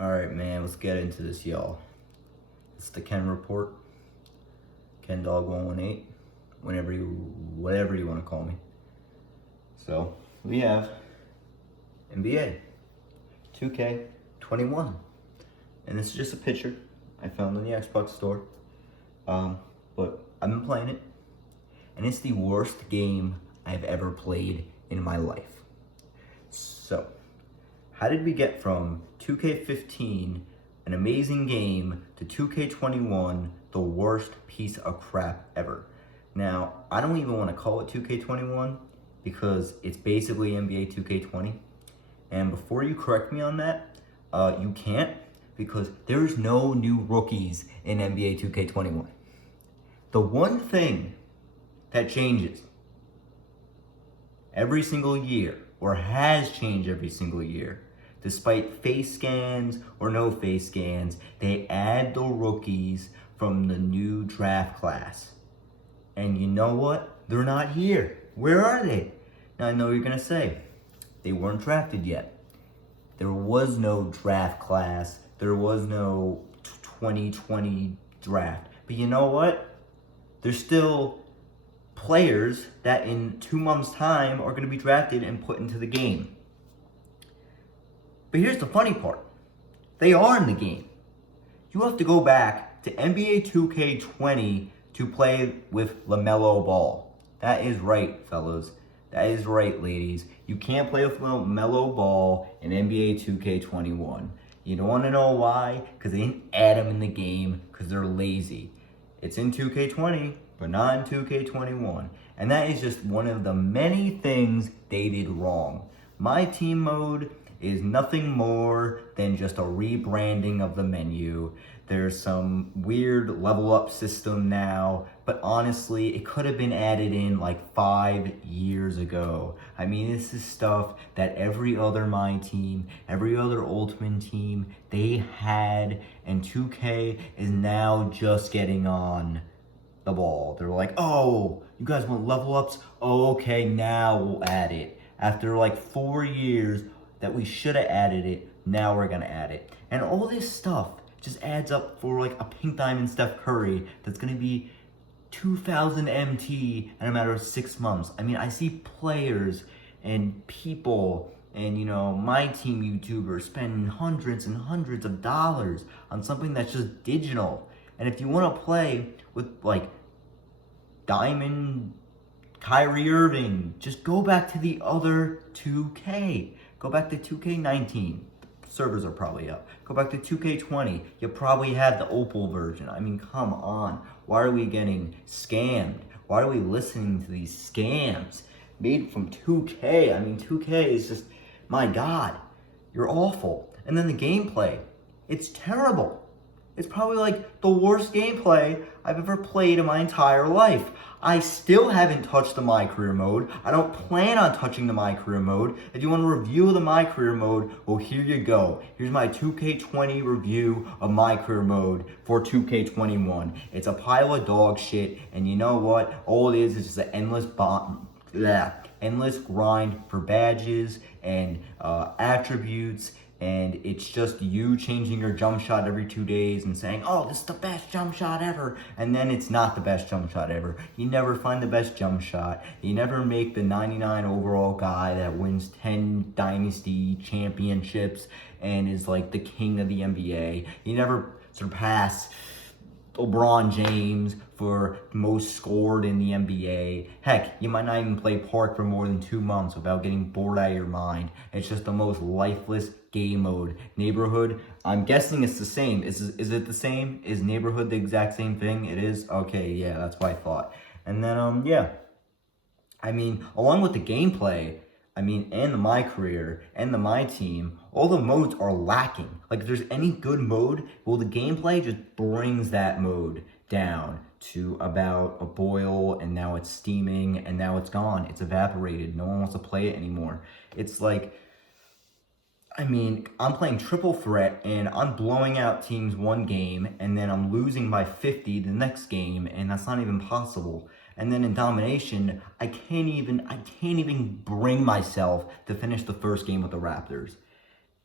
Alright, man, let's get into this, y'all. It's the Ken Report. Ken Dog 118. Whatever you want to call me. So, we have NBA 2K21. And this is just a picture I found in the Xbox store. But I've been playing it. And it's the worst game I've ever played in my life. So, how did we get from 2K15, an amazing game, to 2K21, the worst piece of crap ever? Now, I don't even want to call it 2K21 because it's basically NBA 2K20. And before you correct me on that, you can't, because there's no new rookies in NBA 2K21. The one thing that changes every single year, or has changed every single year, despite face scans or no face scans, they add the rookies from the new draft class. And you know what? They're not here. Where are they? Now I know you're gonna say, they weren't drafted yet. There was no draft class. There was no 2020 draft. But you know what? There's still players that in 2 months' time are gonna be drafted and put into the game. But here's the funny part. They are in the game. You have to go back to NBA 2K20 to play with LaMelo Ball. That is right, fellas. That is right, ladies. You can't play with LaMelo Ball in NBA 2K21. You don't want to know why? Because they didn't add him in the game because they're lazy. It's in 2K20, but not in 2K21. And that is just one of the many things they did wrong. My team mode is nothing more than just a rebranding of the menu. There's some weird level up system now, but honestly, it could have been added in like 5 years ago. I mean, this is stuff that every other My Team, every other Ultimate team, they had, and 2K is now just getting on the ball. They're like, oh, you guys want level ups? Oh, okay, now we'll add it. After like 4 years that we should have added it, now we're gonna add it. And all this stuff just adds up for like a pink diamond Steph Curry that's gonna be 2,000 MT in a matter of 6 months. I mean, I see players and people and, you know, My Team YouTubers spending hundreds and hundreds of dollars on something that's just digital. And if you want to play with like Diamond Kyrie Irving, just go back to the other 2K. Go back to 2K19. Servers are probably up. Go back to 2K20. You probably had the Opal version. I mean, come on. Why are we getting scammed? Why are we listening to these scams made from 2K? I mean, 2K is just, my God, you're awful. And then the gameplay, it's terrible. It's probably like the worst gameplay I've ever played in my entire life. I still haven't touched the My Career mode. I don't plan on touching the My Career mode. If you want a review of the My Career mode, well, here you go. Here's my 2K20 review of My Career mode for 2K21. It's a pile of dog shit, and you know what? All it is just an endless grind for badges and attributes. And it's just you changing your jump shot every 2 days and saying, oh, this is the best jump shot ever. And then it's not the best jump shot ever. You never find the best jump shot. You never make the 99 overall guy that wins 10 Dynasty championships and is like the king of the NBA. You never surpass LeBron James for most scored in the NBA. Heck, you might not even play Park for more than 2 months without getting bored out of your mind. It's just the most lifeless game mode. Neighborhood, I'm guessing it's the same. Is it the same? Is Neighborhood the exact same thing? It is? Okay, yeah, that's what I thought. And then, yeah. I mean, along with the gameplay, I mean, and the My Career, and the My Team, all the modes are lacking. Like, if there's any good mode, well, the gameplay just brings that mode down to about a boil, and now it's steaming, and now it's gone. It's evaporated. No one wants to play it anymore. It's like, I mean, I'm playing triple threat, and I'm blowing out teams one game, and then I'm losing by 50 the next game, and that's not even possible. And then in domination, I can't even bring myself to finish the first game with the Raptors.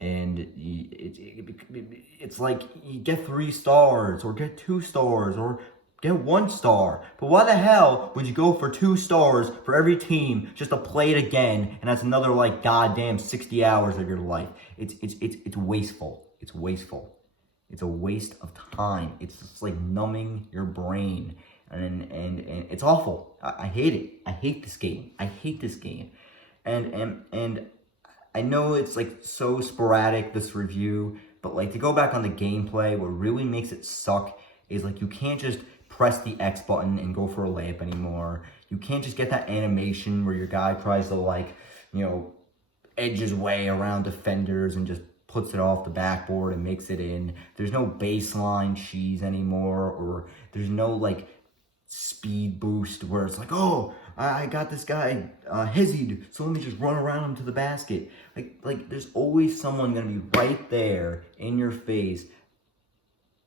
And it's like you get 3 stars or get 2 stars or get 1 star. But why the hell would you go for 2 stars for every team just to play it again? And that's another like goddamn 60 hours of your life. It's wasteful. It's wasteful. It's a waste of time. It's just like numbing your brain. And it's awful. I hate it. I hate this game. I hate this game. And I know it's like so sporadic, this review, but like to go back on the gameplay, what really makes it suck is like you can't just press the X button and go for a layup anymore. You can't just get that animation where your guy tries to like, edge his way around defenders and just puts it off the backboard and makes it in. There's no baseline cheese anymore, or there's no like speed boost where it's like, oh, I got this guy hezzied, so let me just run around him to the basket. Like there's always someone gonna be right there in your face,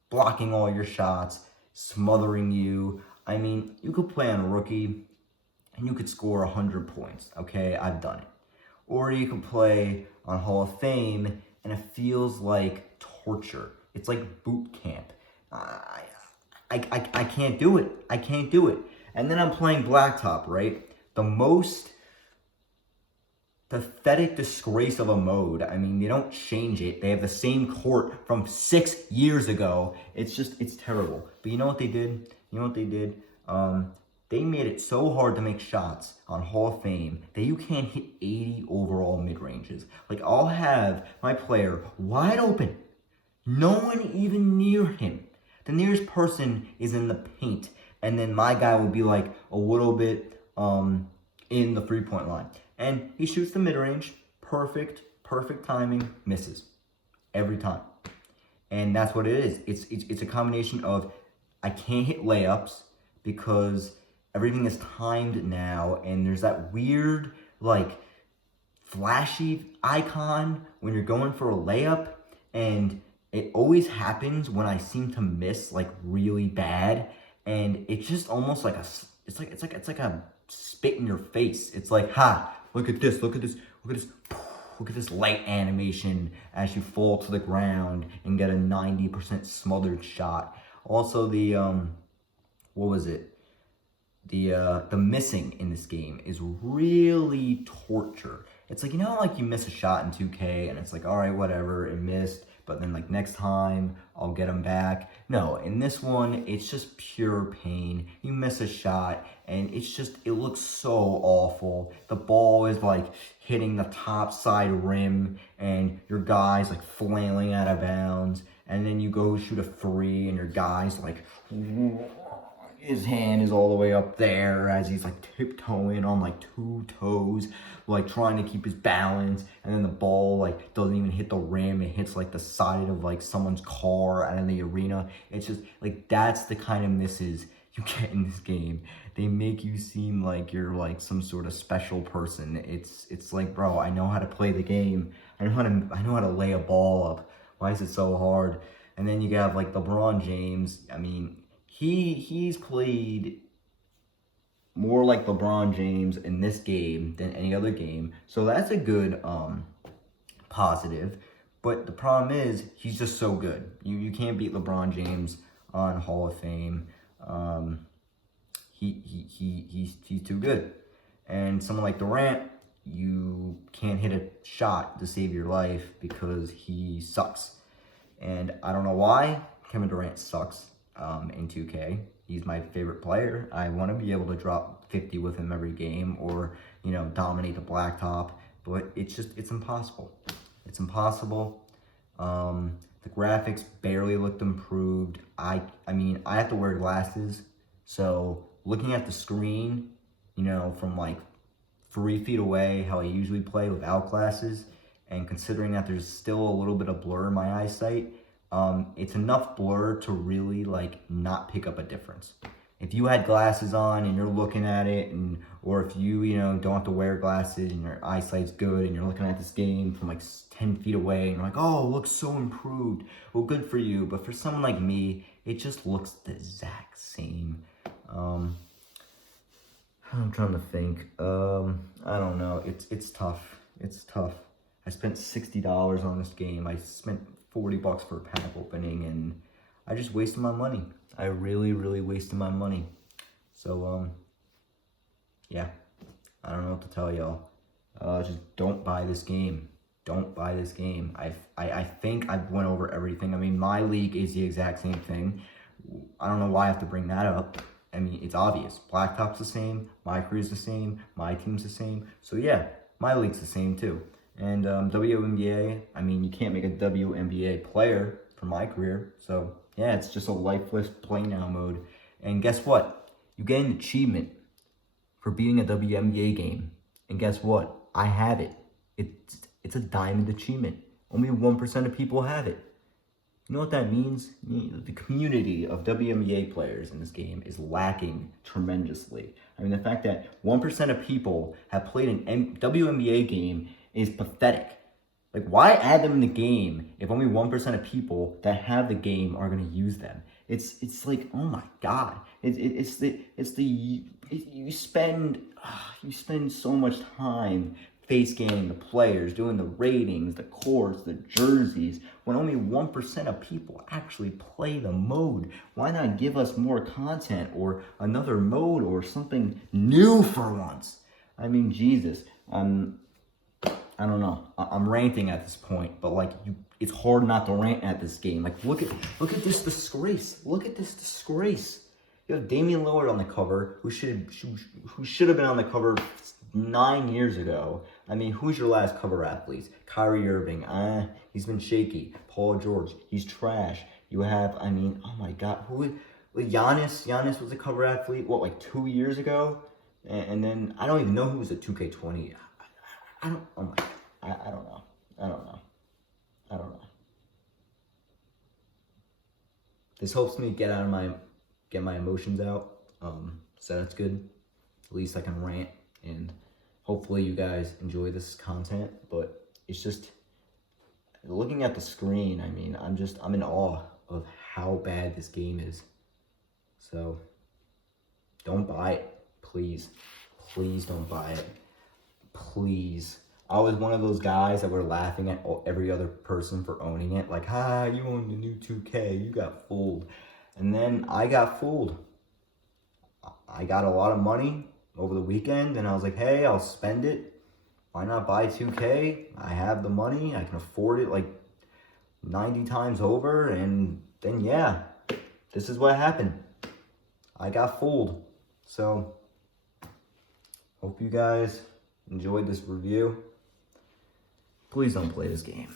blocking all your shots, smothering you. I mean, you could play on a rookie and you could score 100 points, okay? I've done it. Or you could play on Hall of Fame and it feels like torture. It's like boot camp. I can't do it. I can't do it. And then I'm playing Blacktop, right? The most pathetic disgrace of a mode. I mean, they don't change it. They have the same court from 6 years ago. It's terrible. But you know what they did? They made it so hard to make shots on Hall of Fame that you can't hit 80 overall mid-ranges. Like, I'll have my player wide open. No one even near him. The nearest person is in the paint, and then my guy will be like a little bit in the 3-point line. And he shoots the mid-range, perfect timing, misses every time. And that's what it is. It's a combination of I can't hit layups because everything is timed now, and there's that weird like flashy icon when you're going for a layup, and it always happens when I seem to miss like really bad, and it's just almost like it's like a spit in your face. It's like, ha, look at this light animation as you fall to the ground and get a 90% smothered shot. Also the what was it? The missing in this game is really torture. It's like, like you miss a shot in 2K and it's like, all right, whatever, it missed, but then like next time I'll get them back. No, in this one, it's just pure pain. You miss a shot and it looks so awful. The ball is like hitting the top side rim and your guy's like flailing out of bounds, and then you go shoot a 3 and your guy's like, his hand is all the way up there as he's like tiptoeing on like 2 toes, like trying to keep his balance, and then the ball like doesn't even hit the rim. It hits like the side of like someone's car out of the arena. It's just like, that's the kind of misses you get in this game. They make you seem like you're like some sort of special person. It's like, bro, I know how to play the game. I know how to lay a ball up. Why is it so hard? And then you have like LeBron James. I mean, he's played more like LeBron James in this game than any other game. So that's a good positive. But the problem is he's just so good. You can't beat LeBron James on Hall of Fame. He's too good. And someone like Durant, you can't hit a shot to save your life because he sucks. And I don't know why Kevin Durant sucks. In 2K. He's my favorite player. I want to be able to drop 50 with him every game, or, dominate the Blacktop, but it's impossible. It's impossible. The graphics barely looked improved. I mean, I have to wear glasses, so looking at the screen, from like 3 feet away, how I usually play without glasses, and considering that there's still a little bit of blur in my eyesight, it's enough blur to really like not pick up a difference. If you had glasses on and you're looking at it, or if you don't have to wear glasses and your eyesight's good and you're looking at this game from like 10 feet away and you're like, oh, it looks so improved, well, good for you. But for someone like me, it just looks the exact same. I'm trying to think. I don't know. It's tough. I spent $60 on this game. I spent $40 for a pack opening, and I just wasted my money. I really, really wasted my money. So, yeah, I don't know what to tell y'all. Just don't buy this game. Don't buy this game. I think I've went over everything. I mean, my league is the exact same thing. I don't know why I have to bring that up. I mean, it's obvious. Blacktop's the same. My career's the same. My team's the same. So, yeah, my league's the same, too. And WNBA, I mean, you can't make a WNBA player for my career. So, yeah, it's just a lifeless play now mode. And guess what? You get an achievement for beating a WNBA game. And guess what? I have it. It's a diamond achievement. Only 1% of people have it. You know what that means? The community of WNBA players in this game is lacking tremendously. I mean, the fact that 1% of people have played an WNBA game is pathetic. Like, why add them in the game if only 1% of people that have the game are going to use them? It's like, oh my God. You spend so much time face scanning the players, doing the ratings, the courts, the jerseys, when only 1% of people actually play the mode. Why not give us more content or another mode or something new for once? I mean, Jesus, I don't know. I'm ranting at this point, but like, it's hard not to rant at this game. Like, look at this disgrace. Look at this disgrace. You have Damian Lillard on the cover, who should have been on the cover 9 years ago. I mean, who's your last cover athletes? Kyrie Irving, he's been shaky. Paul George, he's trash. You have, I mean, oh my God, Giannis? Giannis was a cover athlete, what, like 2 years ago? And then, I don't even know who was a 2K20. I don't know. This helps me get my emotions out. So that's good. At least I can rant, and hopefully you guys enjoy this content. But it's just, looking at the screen, I mean, I'm in awe of how bad this game is. So don't buy it, please. Please don't buy it. Please. I was one of those guys that were laughing at every other person for owning it. Like, you own the new 2K. You got fooled. And then I got fooled. I got a lot of money over the weekend, and I was like, hey, I'll spend it. Why not buy 2K? I have the money. I can afford it like 90 times over. And then, yeah, this is what happened. I got fooled. So, hope you guys enjoyed this review. Please don't play this game.